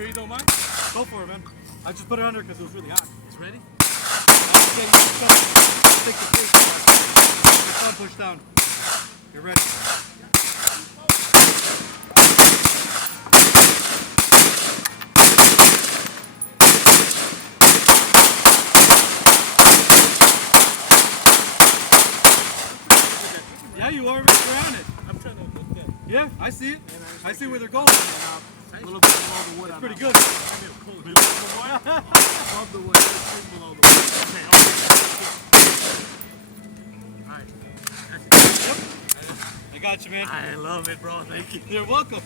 sure you don't mind? Go for it, man. I just put it under because it was really hot. It's ready? Take the face off. The thumb push down. You're ready. Yeah, you are right around it. I'm trying to look good. Yeah, I see it. I see where they're going. A little bit below the wood. It's pretty good. Below the wood? Above the wood. Just below the wood. Okay, Alright. I got you, man. I love it, bro. Thank you. You're welcome.